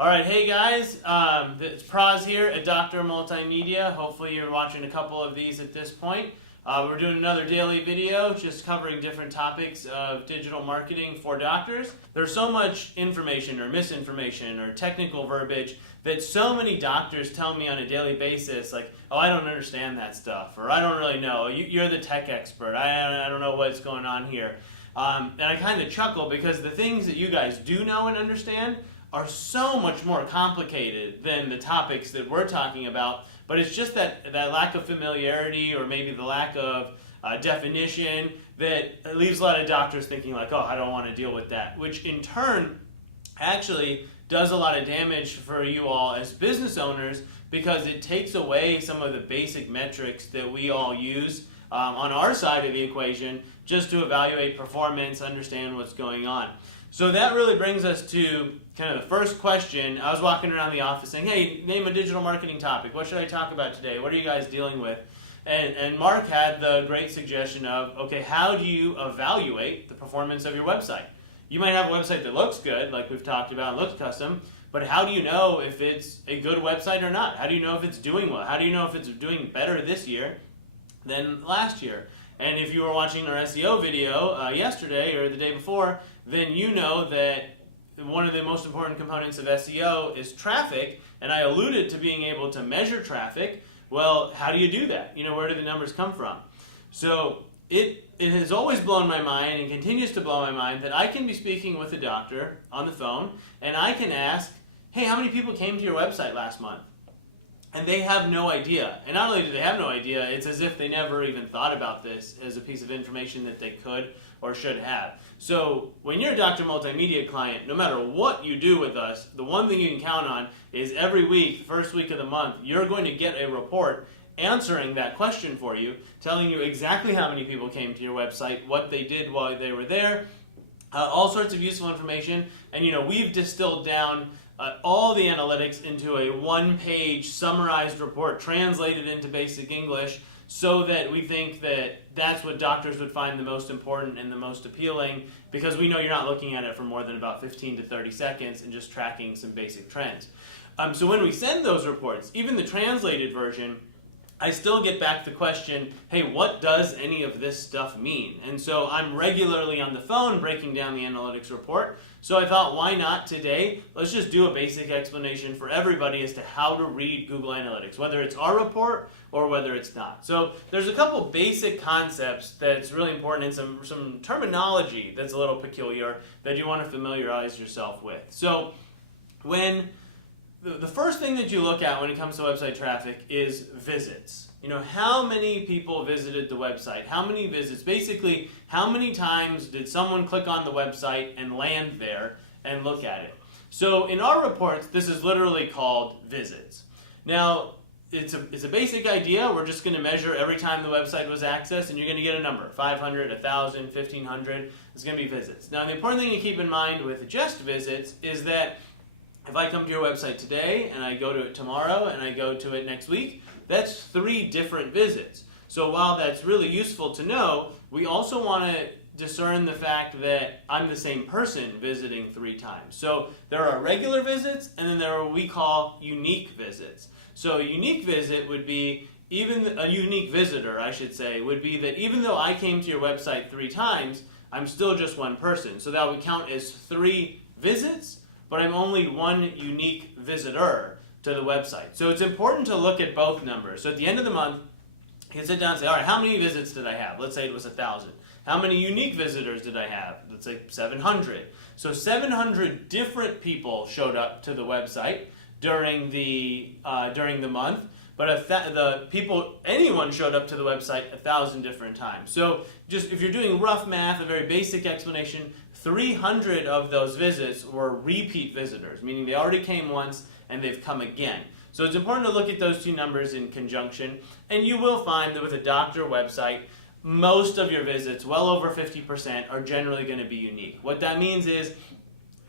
All right, hey guys, it's Praz here at Dr. Multimedia. Hopefully you're watching a couple of these at this point. We're doing another daily video just covering different topics of digital marketing for doctors. There's so much information or misinformation or technical verbiage that so many doctors tell me on a daily basis, like, oh, I don't understand that stuff, or I don't really know, you're the tech expert, I don't know what's going on here. And I kind of chuckle because the things that you guys do know and understand are so much more complicated than the topics that we're talking about, but it's just that lack of familiarity or maybe the lack of definition that leaves a lot of doctors thinking like, oh, I don't want to deal with that, which in turn actually does a lot of damage for you all as business owners because it takes away some of the basic metrics that we all use on our side of the equation just to evaluate performance, understand what's going on. So that really brings us to kind of the first question. I was walking around the office saying, hey, name a digital marketing topic. What should I talk about today? What are you guys dealing with? And Mark had the great suggestion of, okay, how do you evaluate the performance of your website? You might have a website that looks good, like we've talked about, looks custom, but how do you know if it's a good website or not? How do you know if it's doing well? How do you know if it's doing better this year than last year? And if you were watching our SEO video yesterday or the day before, then you know that one of the most important components of SEO is traffic, and I alluded to being able to measure traffic. Well, how do you do that? You know, where do the numbers come from? So it has always blown my mind and continues to blow my mind that I can be speaking with a doctor on the phone and I can ask, hey, how many people came to your website last month? And they have no idea. And not only do they have no idea, it's as if they never even thought about this as a piece of information that they could or should have. So when you're a Dr. Multimedia client, no matter what you do with us, the one thing you can count on is every week, the first week of the month, you're going to get a report answering that question for you, telling you exactly how many people came to your website, what they did while they were there, all sorts of useful information. And you know, we've distilled down all the analytics into a one-page summarized report translated into basic English so that we think that that's what doctors would find the most important and the most appealing because we know you're not looking at it for more than about 15 to 30 seconds and just tracking some basic trends. So when we send those reports, even the translated version, I still get back the question, hey, what does any of this stuff mean? And so I'm regularly on the phone breaking down the analytics report. So I thought, why not today? Let's just do a basic explanation for everybody as to how to read Google Analytics, whether it's our report or whether it's not. So there's a couple basic concepts that's really important and some terminology that's a little peculiar that you want to familiarize yourself with. So when the first thing that you look at when it comes to website traffic is visits. You know, how many people visited the website? How many visits? Basically, how many times did someone click on the website and land there and look at it? So in our reports, this is literally called visits. Now, it's a basic idea. We're just going to measure every time the website was accessed, and you're going to get a number, 500, 1,000, 1,500. It's going to be visits. Now, the important thing to keep in mind with just visits is that if I come to your website today and I go to it tomorrow and I go to it next week, that's 3 different visits. So while that's really useful to know, we also want to discern the fact that I'm the same person visiting 3 times. So there are regular visits and then there are what we call unique visits. So a unique visit would be, even a unique visitor, I should say, would be that even though I came to your website 3 times, I'm still just one person. So that would count as 3 visits, but I'm only one unique visitor to the website. So it's important to look at both numbers. So at the end of the month, you can sit down and say, all right, how many visits did I have? Let's say it was 1,000. How many unique visitors did I have? Let's say 700. So 700 different people showed up to the website during the month, but anyone showed up to the website 1,000 different times. So just if you're doing rough math, a very basic explanation, 300 of those visits were repeat visitors, meaning they already came once and they've come again. So it's important to look at those 2 numbers in conjunction, and you will find that with a doctor website, most of your visits, well over 50%, are generally going to be unique. What that means is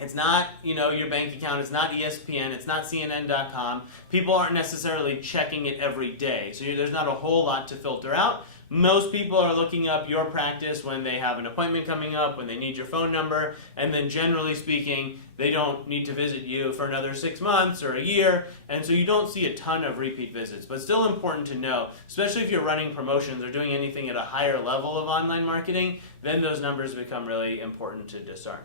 it's not, your bank account, it's not ESPN, it's not CNN.com. People aren't necessarily checking it every day, so there's not a whole lot to filter out. Most people are looking up your practice when they have an appointment coming up, when they need your phone number, and then generally speaking, they don't need to visit you for another 6 months or a year, and so you don't see a ton of repeat visits. But still important to know, especially if you're running promotions or doing anything at a higher level of online marketing, then those numbers become really important to discern.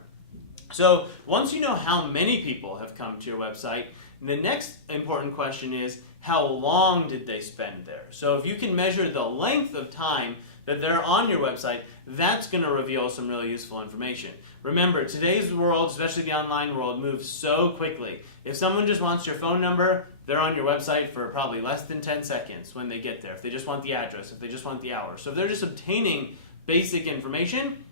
So once you know how many people have come to your website, the next important question is, how long did they spend there? So if you can measure the length of time that they're on your website, that's going to reveal some really useful information. Remember, today's world, especially the online world, moves so quickly. If someone just wants your phone number, they're on your website for probably less than 10 seconds when they get there. If they just want the address, if they just want the hour. So if they're just obtaining basic information,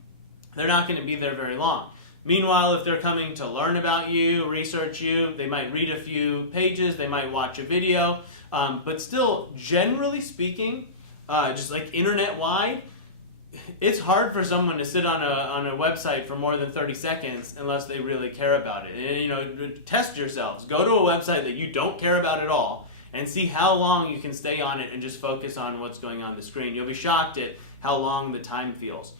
they're not going to be there very long. Meanwhile, if they're coming to learn about you, research you, they might read a few pages, they might watch a video, but still, generally speaking, just like internet-wide, it's hard for someone to sit on a website for more than 30 seconds unless they really care about it. And test yourselves. Go to a website that you don't care about at all and see how long you can stay on it and just focus on what's going on the screen. You'll be shocked at how long the time feels.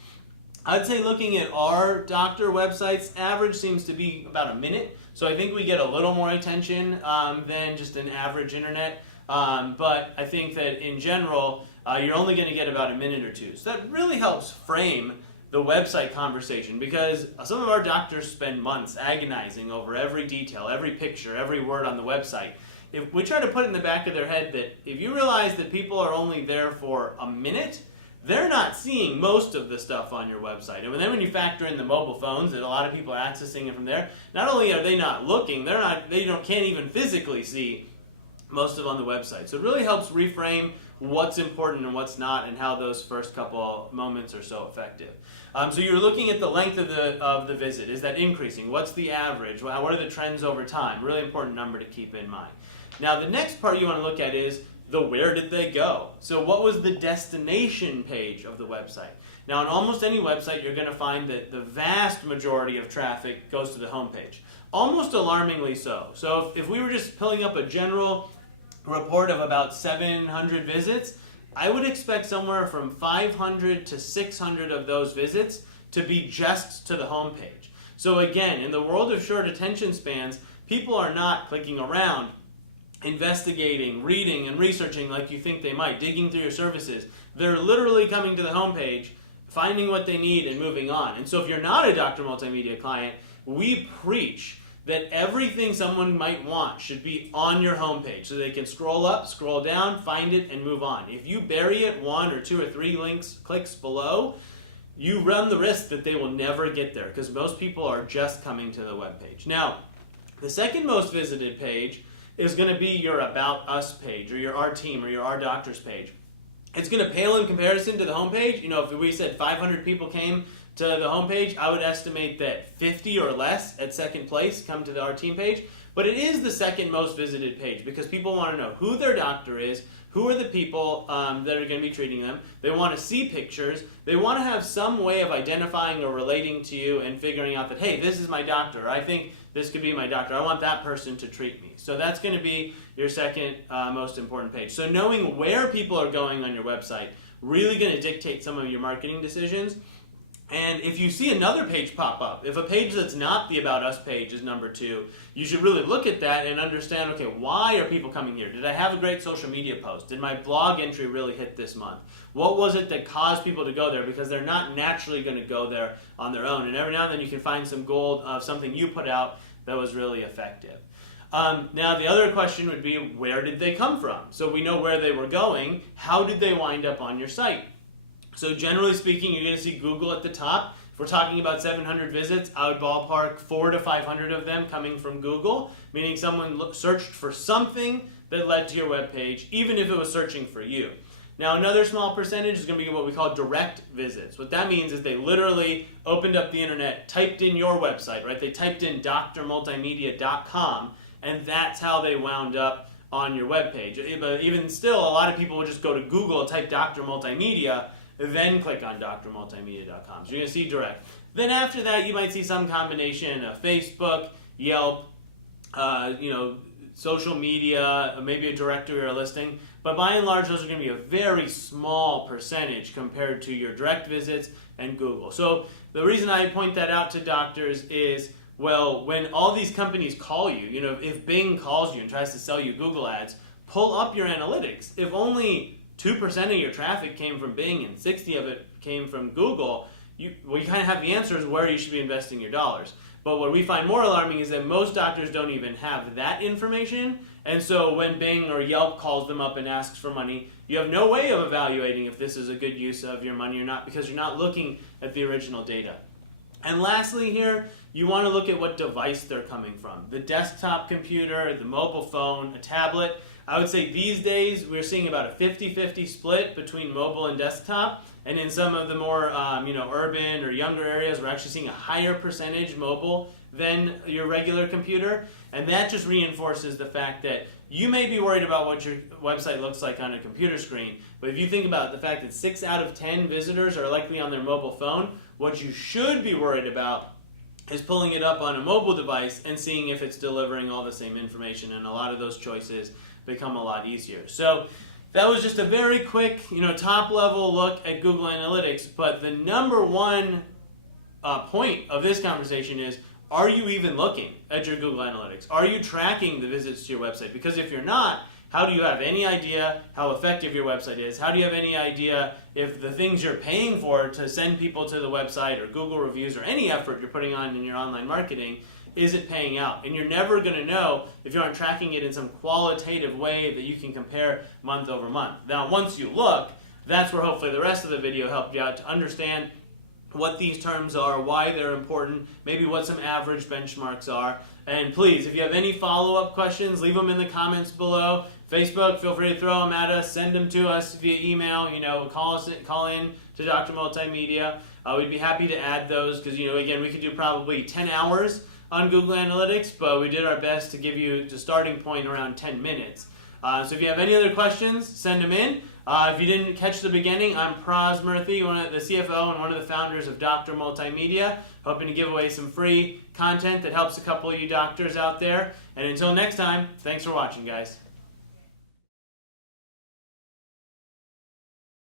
I'd say looking at our doctor websites, average seems to be about a minute. So I think we get a little more attention than just an average internet. But I think that in general, you're only going to get about a minute or two. So that really helps frame the website conversation, because some of our doctors spend months agonizing over every detail, every picture, every word on the website. If we try to put in the back of their head that if you realize that people are only there for a minute, they're not seeing most of the stuff on your website. And then when you factor in the mobile phones, that a lot of people are accessing it from there, not only are they not looking, can't even physically see most of it on the website. So it really helps reframe what's important and what's not, and how those first couple moments are so effective. So you're looking at the length of the visit. Is that increasing? What's the average? What are the trends over time? Really important number to keep in mind. Now the next part you want to look at is the where did they go? So what was the destination page of the website? Now on almost any website you're going to find that the vast majority of traffic goes to the homepage. Almost alarmingly so. So if we were just pulling up a general report of about 700 visits, I would expect somewhere from 500 to 600 of those visits to be just to the homepage. So again, in the world of short attention spans, people are not clicking around, investigating, reading, and researching like you think they might, digging through your services. They're literally coming to the homepage, finding what they need, and moving on. And so if you're not a Dr. Multimedia client, we preach that everything someone might want should be on your homepage, so they can scroll up, scroll down, find it, and move on. If you bury it 1 or 2 or 3 clicks below, you run the risk that they will never get there, because most people are just coming to the webpage. Now, the second most visited page is going to be your About Us page, or your Our Team, or your Our Doctors page. It's going to pale in comparison to the homepage. If we said 500 people came to the homepage, I would estimate that 50 or less at second place come to the Our Team page. But it is the second most visited page, because people want to know who their doctor is, who are the people that are going to be treating them. They want to see pictures. They want to have some way of identifying or relating to you and figuring out that, hey, this is my doctor. I think this could be my doctor. I want that person to treat me. So that's going to be your second most important page. So knowing where people are going on your website, really going to dictate some of your marketing decisions. And if you see another page pop up, if a page that's not the About Us page is number 2, you should really look at that and understand, okay, why are people coming here? Did I have a great social media post? Did my blog entry really hit this month? What was it that caused people to go there? Because they're not naturally going to go there on their own. And every now and then you can find some gold of something you put out that was really effective. Now the other question would be, where did they come from? So we know where they were going. How did they wind up on your site? So generally speaking, you're going to see Google at the top. If we're talking about 700 visits, I would ballpark 400 to 500 of them coming from Google, meaning someone searched for something that led to your webpage, even if it was searching for you. Now another small percentage is going to be what we call direct visits. What that means is they literally opened up the internet, typed in your website, right? They typed in drmultimedia.com, and that's how they wound up on your webpage. But even still, a lot of people would just go to Google, type Dr. Multimedia, then click on drmultimedia.com. So you're going to see direct. Then after that, you might see some combination of Facebook, Yelp, social media, maybe a directory or a listing. but by and large, those are going to be a very small percentage compared to your direct visits and Google. So the reason I point that out to doctors is, well, when all these companies call you, if Bing calls you and tries to sell you Google ads, pull up your analytics. If only 2% of your traffic came from Bing and 60 of it came from Google, you kind of have the answers where you should be investing your dollars. But what we find more alarming is that most doctors don't even have that information, and so when Bing or Yelp calls them up and asks for money, you have no way of evaluating if this is a good use of your money or not, because you're not looking at the original data. And lastly here, you want to look at what device they're coming from. The desktop computer, the mobile phone, a tablet. I would say these days we're seeing about a 50-50 split between mobile and desktop. And in some of the more urban or younger areas, we're actually seeing a higher percentage mobile than your regular computer. And that just reinforces the fact that you may be worried about what your website looks like on a computer screen, but if you think about the fact that 6 out of 10 visitors are likely on their mobile phone, what you should be worried about is pulling it up on a mobile device and seeing if it's delivering all the same information, and a lot of those choices become a lot easier. So that was just a very quick, top level look at Google Analytics, but the number one point of this conversation is, are you even looking at your Google Analytics? Are you tracking the visits to your website? Because if you're not, how do you have any idea how effective your website is? How do you have any idea if the things you're paying for to send people to the website or Google reviews or any effort you're putting on in your online marketing, is it paying out? And you're never going to know if you aren't tracking it in some qualitative way that you can compare month over month. Now, once you look, that's where hopefully the rest of the video helped you out to understand what these terms are, why they're important, maybe what some average benchmarks are. And please, if you have any follow-up questions, leave them in the comments below. Facebook, feel free to throw them at us, send them to us via email, call in to Dr. Multimedia. We'd be happy to add those because, again, we could do probably 10 hours on Google Analytics, but we did our best to give you the starting point around 10 minutes. So if you have any other questions, send them in. If you didn't catch the beginning, I'm Praz Murthy, the CFO and one of the founders of Dr. Multimedia, hoping to give away some free content that helps a couple of you doctors out there. And until next time, thanks for watching, guys.